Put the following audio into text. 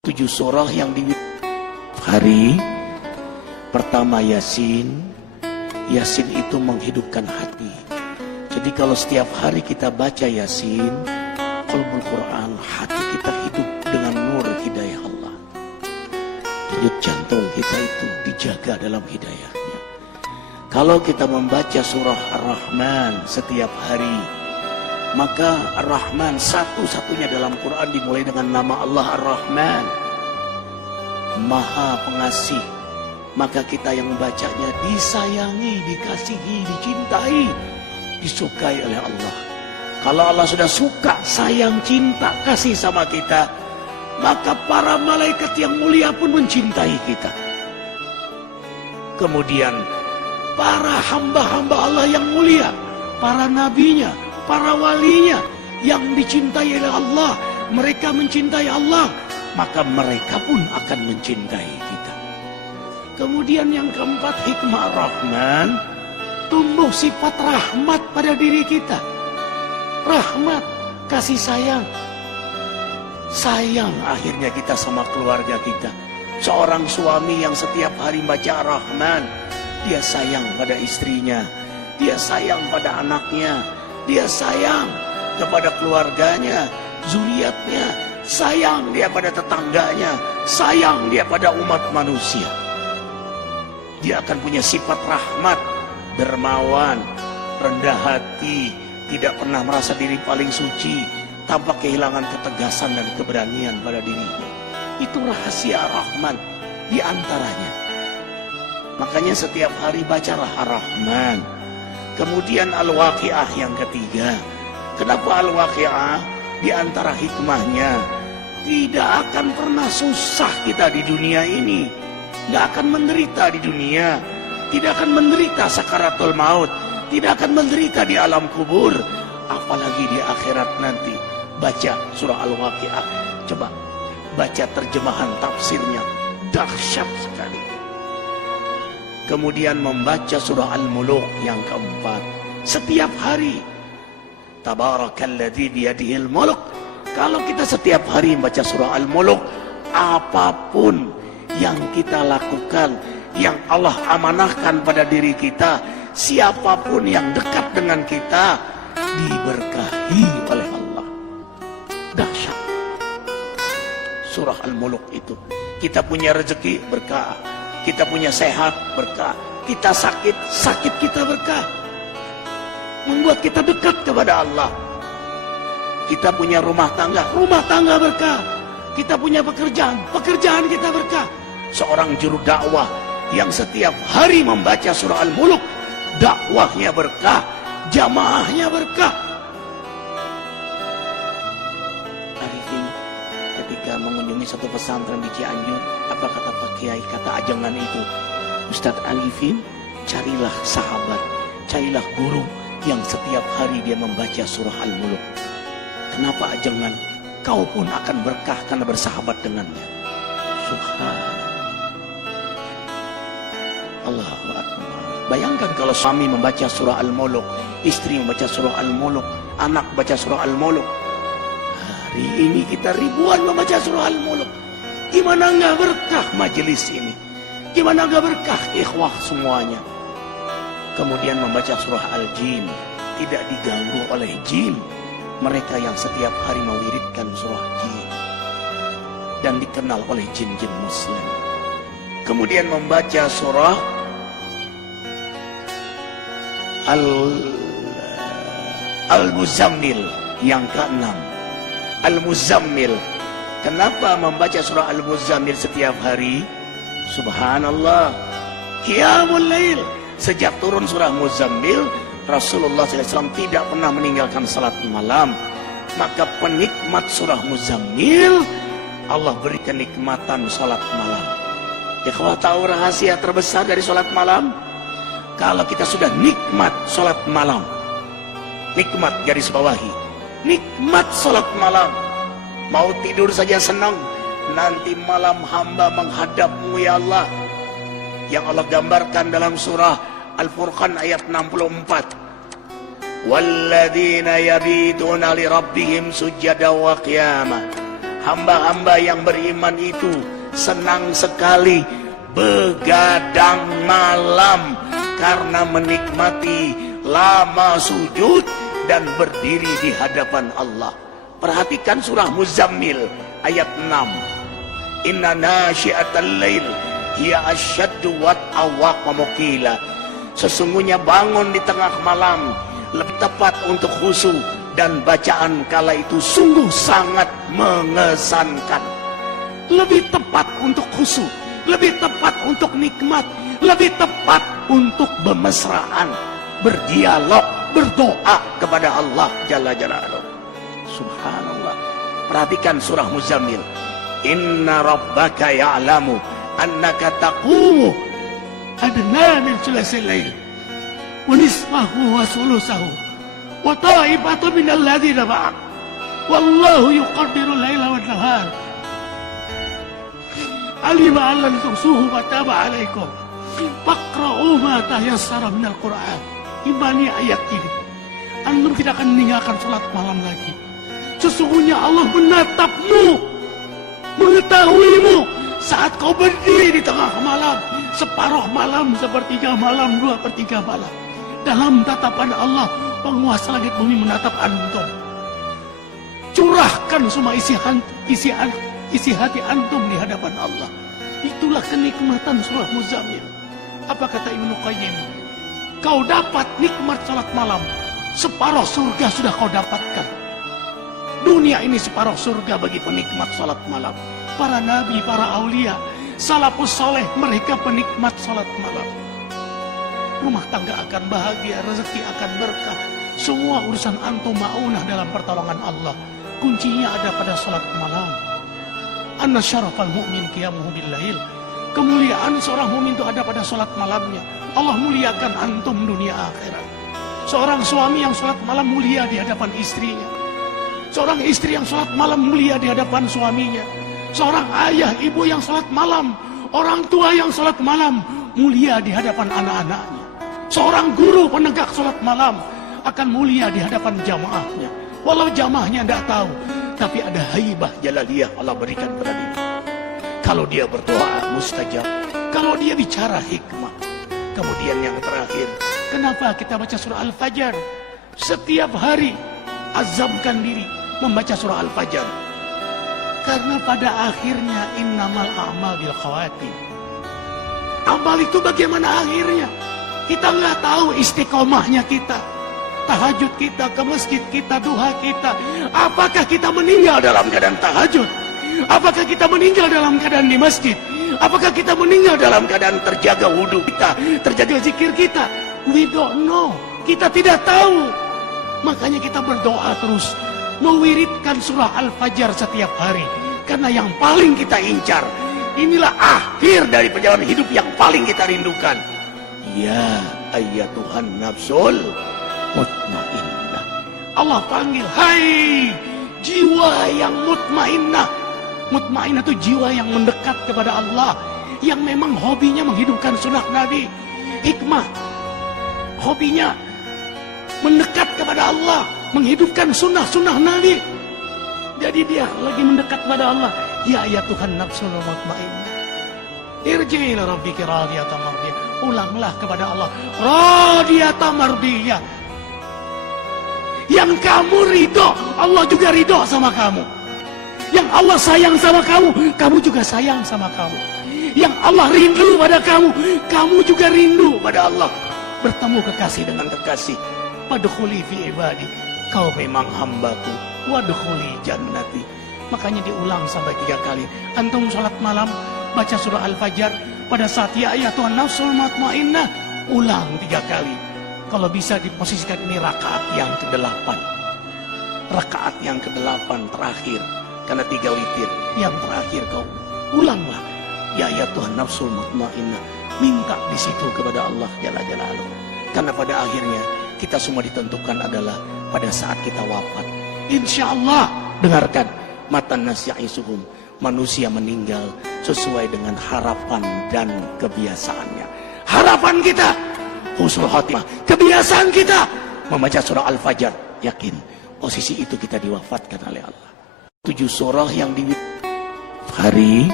7 surah yang di hari pertama Yasin. Yasin itu menghidupkan hati. Jadi kalau setiap hari kita baca Yasin, qalbul Quran, hati kita hidup dengan nur hidayah Allah. Denyut jantung kita itu dijaga dalam hidayahnya. Kalau kita membaca surah Ar-Rahman setiap hari, maka Ar-Rahman satu-satunya dalam Quran dimulai dengan nama Allah Ar-Rahman, Maha Pengasih. Maka kita yang membacanya disayangi, dikasihi, dicintai, disukai oleh Allah. Kalau Allah sudah suka, sayang, cinta, kasih sama kita, maka para malaikat yang mulia pun mencintai kita. Kemudian para hamba-hamba Allah yang mulia, para nabinya, para walinya yang dicintai oleh Allah, mereka mencintai Allah, maka mereka pun akan mencintai kita. Kemudian yang keempat, hikmah Rahman, tumbuh sifat rahmat pada diri kita. Rahmat, kasih sayang. Sayang akhirnya kita sama keluarga kita. Seorang suami yang setiap hari baca Rahman, dia sayang pada istrinya, dia sayang pada anaknya, dia sayang kepada keluarganya, zuriatnya, sayang dia pada tetangganya, sayang dia pada umat manusia. Dia akan punya sifat rahmat, dermawan, rendah hati, tidak pernah merasa diri paling suci, tanpa kehilangan ketegasan dan keberanian pada dirinya. Itu rahasia Rahman di antaranya. Makanya setiap hari bacalah Ar-Rahman. Kemudian Al-Waqi'ah yang ketiga. Kenapa Al-Waqi'ah? Di antara hikmahnya, tidak akan pernah susah kita di dunia ini. Tidak akan menderita di dunia. Tidak akan menderita sakaratul maut. Tidak akan menderita di alam kubur. Apalagi di akhirat nanti. Baca surah Al-Waqi'ah. Coba baca terjemahan tafsirnya. Dahsyat sekali. Kemudian membaca surah Al-Muluk yang keempat. Setiap hari. Tabarakalladzi biyadihil muluk. Kalau kita setiap hari membaca surah Al-Muluk, apapun yang kita lakukan, yang Allah amanahkan pada diri kita, siapapun yang dekat dengan kita, diberkahi oleh Allah. Dahsyat surah Al-Muluk itu. Kita punya rezeki, berkah. Kita punya sehat, berkah. Kita sakit, sakit kita berkah. Membuat kita dekat kepada Allah. Kita punya rumah tangga berkah. Kita punya pekerjaan, pekerjaan kita berkah. Seorang juru dakwah yang setiap hari membaca surah Al-Muluk, dakwahnya berkah, jamaahnya berkah. Arifin ketika mengunjungi satu pesantren di Cianjur, apa kata Pak Kiai, kata ajengan itu, Ustadz Arifin, carilah sahabat, carilah guru yang setiap hari dia membaca surah Al-Muluk. Kenapa ajengan? Kau pun akan berkah karena bersahabat dengannya. Subhanallah. Allahu Akbar. Bayangkan kalau suami membaca surah Al-Muluk, istri membaca surah Al-Muluk, anak baca surah Al-Muluk. Hari ini kita ribuan membaca surah Al-Muluk. Gimana nggak berkah majelis ini? Gimana nggak berkah ikhwah semuanya? Kemudian membaca surah Al-Jin, tidak diganggu oleh jin. Mereka yang setiap hari mewiridkan surah jin dan dikenal oleh jin-jin muslim. Kemudian membaca surah Al-Muzammil yang ke-6. Al-Muzammil. Kenapa membaca surah Al-Muzammil setiap hari? Subhanallah. Qiyamul Lail. Sejak turun surah Muzammil, Rasulullah SAW tidak pernah meninggalkan salat malam. Maka penikmat surah Muzammil, Allah beri kenikmatan salat malam. Ikhwah, tahu rahasia terbesar dari salat malam? Kalau kita sudah nikmat salat malam, nikmat garis bawahi, nikmat salat malam, mau tidur saja senang, nanti malam hamba menghadapmu ya Allah. Yang Allah gambarkan dalam surah Al-Furqan ayat 64. Walladzina yabituna li rabbihim sujada wa qiyama Hamba-hamba yang beriman itu senang sekali begadang malam karena menikmati lama sujud dan berdiri di hadapan Allah. Perhatikan surah Muzammil ayat 6. Inna nasyi'atal lail hiya asyaddu wat'a wa qila. Sesungguhnya bangun di tengah malam lebih tepat untuk khusyuk dan bacaan kala itu sungguh sangat mengesankan. Lebih tepat untuk khusyuk, lebih tepat untuk nikmat, lebih tepat untuk bermesraan, berdialog, berdoa kepada Allah Jalla Jalaluhu. Subhanallah. Perhatikan surah Muzammil. Inna rabbaka ya'lamu annaka taqumu adna min thulutsil lail wa nisfahu wa thulutsahu wa ta'ifatu minal ladzina ma'ak wallahu yuqaddiru laila wan nahar alima an lan tuhsuhu wa taba alaikum faqra'u ma tayassara minal Qur'an. Imani ayat ini, antum tidak akan meninggalkan salat malam lagi. Sesungguhnya Allah menatapmu, mengetahuimu saat kau berdiri di tengah malam, separuh malam, sepertiga malam, 2/3 malam. Dalam tatapan Allah, penguasa langit bumi menatap antum. Curahkan semua isi hati antum di hadapan Allah. Itulah kenikmatan surah Muzammil. Apa kata Ibnu Qayyim? Kau dapat nikmat salat malam, separuh surga sudah kau dapatkan. Dunia ini separuh surga bagi penikmat salat malam. Para nabi, para aulia, salafus soleh, mereka penikmat salat malam. Rumah tangga akan bahagia, rezeki akan berkah. Semua urusan antum ma'unah dalam pertolongan Allah. Kuncinya ada pada salat malam. Anna syarafal mu'min qiyamuhu bil-lail. Kemuliaan seorang mukmin itu ada pada salat malamnya. Allah muliakan antum dunia akhirat. Seorang suami yang salat malam mulia di hadapan istrinya. Seorang istri yang salat malam mulia di hadapan suaminya. Seorang ayah, ibu yang salat malam, orang tua yang salat malam mulia di hadapan anak-anaknya. Seorang guru penegak salat malam akan mulia di hadapan jamaahnya. Walau jamaahnya tidak tahu, tapi ada haibah jalaliyah Allah berikan pada dia. Kalau dia berdoa mustajab, kalau dia bicara hikmah. Kemudian yang terakhir, kenapa kita baca surah Al-Fajr? Setiap hari azamkan diri membaca surah Al-Fajr. Karena pada akhirnya innamal a'mal bil khawatim. Amal itu bagaimana akhirnya? Kita nggak tahu istiqomahnya kita. Tahajud kita, ke masjid kita, duha kita. Apakah kita meninggal dalam keadaan tahajud? Apakah kita meninggal dalam keadaan di masjid? Apakah kita meninggal dalam keadaan terjaga wudhu kita, terjaga zikir kita? We don't know. Kita tidak tahu. Makanya kita berdoa terus, mewiridkan surah Al-Fajr setiap hari. Karena yang paling kita incar, inilah akhir dari perjalanan hidup yang paling kita rindukan. Ya ayyatuhan nafsul mutmainnah. Allah panggil, hai jiwa yang mutmainnah. Mutmainnah itu jiwa yang mendekat kepada Allah, yang memang hobinya menghidupkan sunnah Nabi. Hikmah, hobinya mendekat kepada Allah, menghidupkan sunnah Nabi. Jadi dia lagi mendekat pada Allah. Ya Tuhan nafsul mutmainnah, irji'i ila rabbiki radiyatan mardiyah. Ulanglah kepada Allah radiyatan mardiyah. Yang kamu ridho, Allah juga ridho sama kamu. Yang Allah sayang sama kamu, kamu juga sayang sama kamu. Yang Allah rindu pada kamu, kamu juga rindu pada Allah. Bertemu kekasih dengan kekasih. Padkhuli fi ibadi, kau memang hambaku. Wadkhuli jannati. Makanya diulang sampai 3 kali. Antum sholat malam, baca surah Al-Fajr. Pada saat ya Tuhan nafsul mutmainnah, ulang 3 kali. Kalau bisa diposisikan ini rakaat yang ke-8. Rakaat yang ke-8 terakhir. Karena 3 witir. Yang terakhir kau ulanglah. Ya Tuhan nafsul mutmainnah. Minta di situ kepada Allah Jalla Jalaluhu. Karena pada akhirnya kita semua ditentukan adalah pada saat kita wafat. Insya Allah, dengarkan. Matan nasya'isuhum. Manusia meninggal sesuai dengan harapan dan kebiasaannya. Harapan kita husnul khotimah. Kebiasaan kita membaca surah Al-Fajr. Yakin posisi itu kita diwafatkan oleh Allah. 7 surah yang di hari